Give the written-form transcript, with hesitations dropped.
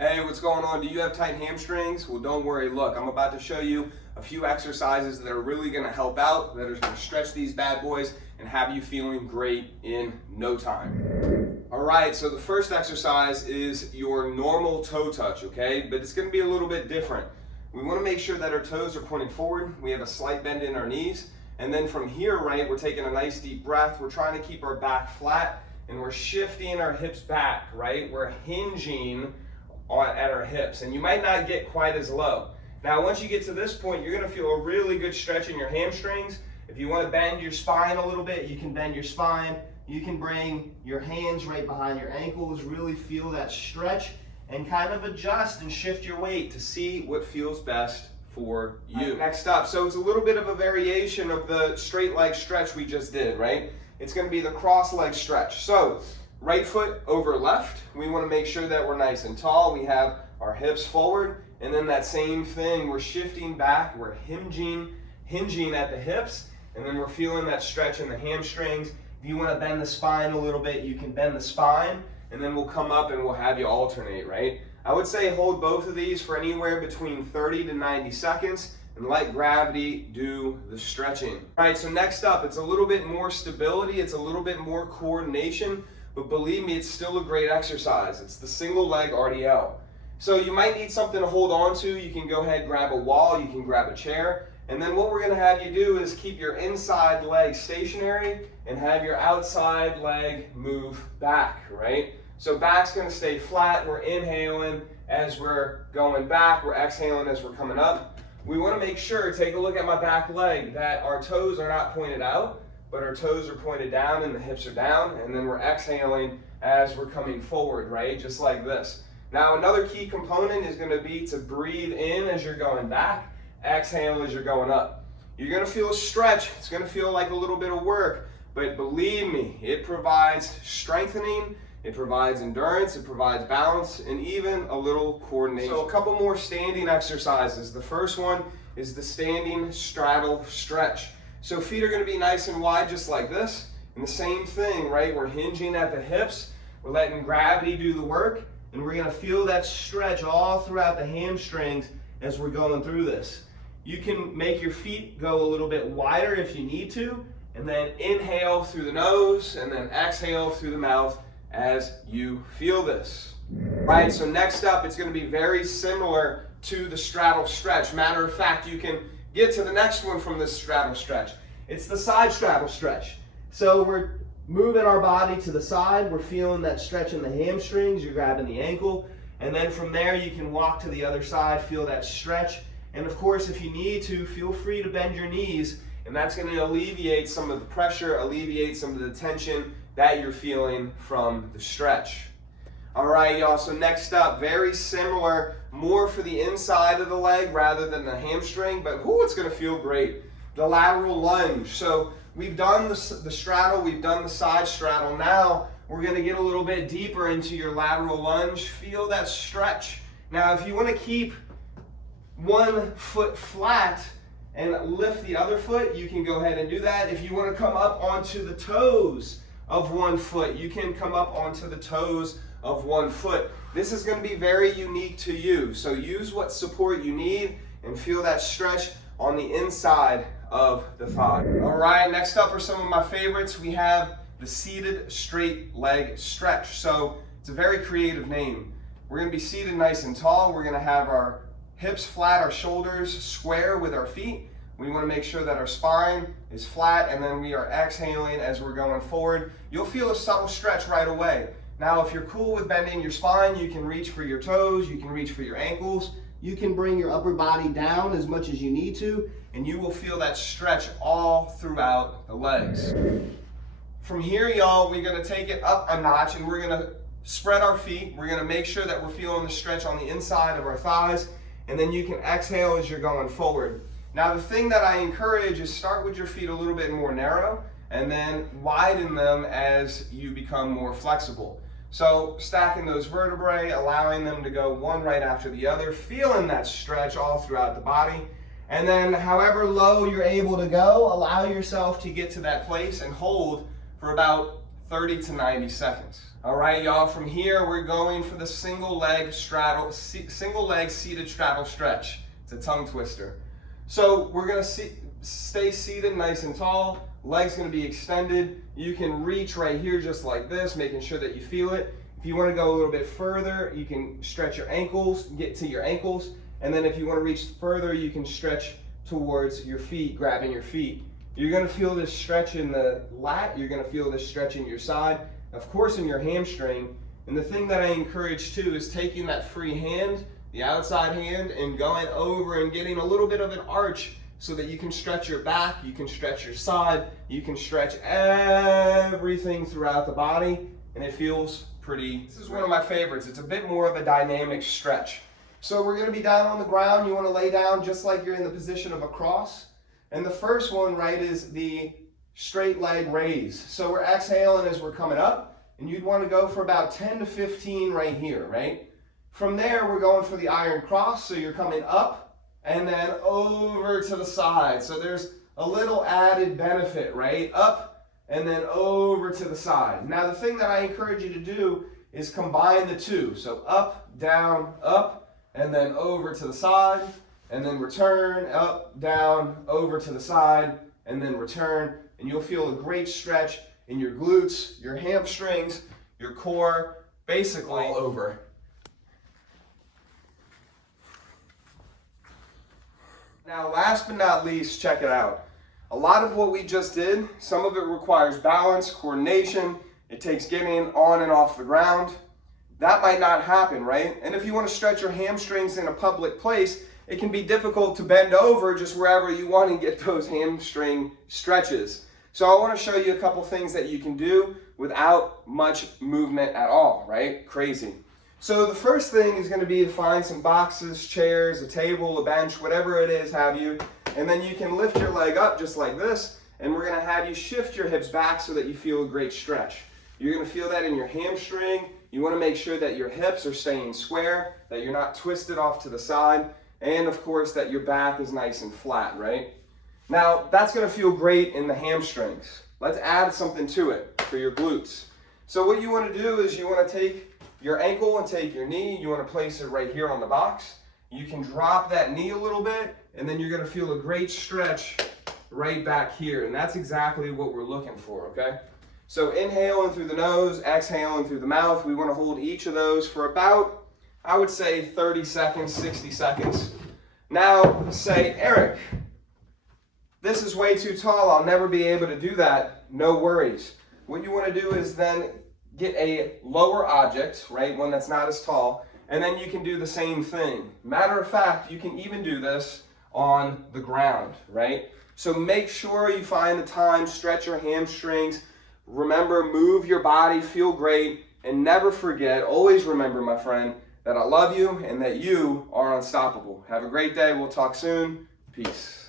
Hey, what's going on? Do you have tight hamstrings? Well, don't worry. Look, I'm about to show you a few exercises that are really going to help out, that are going to stretch these bad boys and have you feeling great in no time. All right, so the first exercise is your normal toe touch, okay? But it's going to be a little bit different. We want to make sure that our toes are pointing forward. We have a slight bend in our knees. And then from here, right, we're taking a nice deep breath. We're trying to keep our back flat and we're shifting our hips back, right? We're hinging at our hips, and you might not get quite as low. Now, once you get to this point, you're gonna feel a really good stretch in your hamstrings. If you wanna bend your spine a little bit, you can bend your spine. You can bring your hands right behind your ankles, really feel that stretch, and kind of adjust and shift your weight to see what feels best for you. Next up, so it's a little bit of a variation of the straight leg stretch we just did, right? It's gonna be the cross leg stretch. So, right foot over left. We want to make sure that we're nice and tall. We have our hips forward, and then that same thing, we're shifting back, we're hinging at the hips, and then we're feeling that stretch in the hamstrings. If you want to bend the spine a little bit, you can bend the spine, and then we'll come up and we'll have you alternate, right? I would say hold both of these for anywhere between 30 to 90 seconds, and let gravity do the stretching. All right, so next up, it's a little bit more stability, it's a little bit more coordination, but believe me, it's still a great exercise. It's the single leg RDL. So you might need something to hold on to. You can go ahead, grab a wall, you can grab a chair, and then what we're gonna have you do is keep your inside leg stationary and have your outside leg move back, right? So back's gonna stay flat, we're inhaling as we're going back, we're exhaling as we're coming up. We wanna make sure, take a look at my back leg, that our toes are not pointed out, but our toes are pointed down and the hips are down, and then we're exhaling as we're coming forward, right? Just like this. Now, another key component is gonna be to breathe in as you're going back, exhale as you're going up. You're gonna feel a stretch, it's gonna feel like a little bit of work, but believe me, it provides strengthening, it provides endurance, it provides balance, and even a little coordination. So a couple more standing exercises. The first one is the standing straddle stretch. So feet are going to be nice and wide just like this. And the same thing, right? We're hinging at the hips. We're letting gravity do the work. And we're going to feel that stretch all throughout the hamstrings as we're going through this. You can make your feet go a little bit wider if you need to. And then inhale through the nose and then exhale through the mouth as you feel this. Right, so next up, it's going to be very similar to the straddle stretch. Matter of fact, you can get to the next one from this straddle stretch. It's the side straddle stretch. So we're moving our body to the side. We're feeling that stretch in the hamstrings. You're grabbing the ankle. And then from there, you can walk to the other side, feel that stretch. And of course, if you need to, feel free to bend your knees. And that's going to alleviate some of the pressure, alleviate some of the tension that you're feeling from the stretch. All right, y'all, so next up, very similar, more for the inside of the leg rather than the hamstring, but it's gonna feel great. The lateral lunge. So we've done the straddle, we've done the side straddle. Now we're gonna get a little bit deeper into your lateral lunge. Feel that stretch. Now, if you wanna keep one foot flat and lift the other foot, you can go ahead and do that. If you wanna come up onto the toes of one foot, you can come up onto the toes of one foot. This is going to be very unique to you. So use what support you need and feel that stretch on the inside of the thigh. All right, next up are some of my favorites. We have the seated straight leg stretch. So it's a very creative name. We're going to be seated nice and tall. We're going to have our hips flat, our shoulders square with our feet. We want to make sure that our spine is flat, and then we are exhaling as we're going forward. You'll feel a subtle stretch right away. Now, if you're cool with bending your spine, you can reach for your toes, you can reach for your ankles, you can bring your upper body down as much as you need to, and you will feel that stretch all throughout the legs. From here, y'all, we're gonna take it up a notch and we're gonna spread our feet. We're gonna make sure that we're feeling the stretch on the inside of our thighs, and then you can exhale as you're going forward. Now, the thing that I encourage is start with your feet a little bit more narrow and then widen them as you become more flexible. So stacking those vertebrae, allowing them to go one right after the other, feeling that stretch all throughout the body. And then however low you're able to go, allow yourself to get to that place and hold for about 30 to 90 seconds. All right, y'all, from here, we're going for the single leg seated straddle stretch. It's a tongue twister. So we're gonna stay seated nice and tall. Legs gonna be extended. You can reach right here just like this, making sure that you feel it. If you wanna go a little bit further, you can stretch your ankles, get to your ankles. And then if you wanna reach further, you can stretch towards your feet, grabbing your feet. You're gonna feel this stretch in the lat. You're gonna feel this stretch in your side. Of course, in your hamstring. And the thing that I encourage too is taking that free hand, the outside hand, and going over and getting a little bit of an arch so that you can stretch your back, you can stretch your side, you can stretch everything throughout the body, and it feels pretty. This is one of my favorites. It's a bit more of a dynamic stretch. So we're gonna be down on the ground. You wanna lay down just like you're in the position of a cross. And the first one, right, is the straight leg raise. So we're exhaling as we're coming up, and you'd want to go for about 10 to 15 right here, right? From there, we're going for the iron cross, so you're coming up and then over to the side. So there's a little added benefit, right? Up and then over to the side. Now, the thing that I encourage you to do is combine the two. So up, and then over to the side, and then return, up, down, over to the side, and then return. And you'll feel a great stretch in your glutes, your hamstrings, your core, basically all over. Now, last but not least, check it out. A lot of what we just did, some of it requires balance, coordination. It takes getting on and off the ground. That might not happen, right? And if you want to stretch your hamstrings in a public place, it can be difficult to bend over just wherever you want and get those hamstring stretches. So I want to show you a couple things that you can do without much movement at all, right? Crazy. So the first thing is going to be to find some boxes, chairs, a table, a bench, whatever it is, have you. And then you can lift your leg up just like this, and we're going to have you shift your hips back so that you feel a great stretch. You're going to feel that in your hamstring. You want to make sure that your hips are staying square, that you're not twisted off to the side, and of course that your back is nice and flat, right? Now, that's going to feel great in the hamstrings. Let's add something to it for your glutes. So what you want to do is you want to take your ankle and take your knee. You want to place it right here on the box. You can drop that knee a little bit, and then you're going to feel a great stretch right back here. And that's exactly what we're looking for, okay? So inhaling through the nose, exhaling through the mouth. We want to hold each of those for about, I would say, 30 seconds, 60 seconds. Now, say, Eric, this is way too tall. I'll never be able to do that. No worries. What you want to do is then get a lower object, right, one that's not as tall, and then you can do the same thing. Matter of fact, you can even do this on the ground, right? So make sure you find the time, stretch your hamstrings. Remember, move your body, feel great, and never forget, always remember, my friend, that I love you and that you are unstoppable. Have a great day. We'll talk soon. Peace.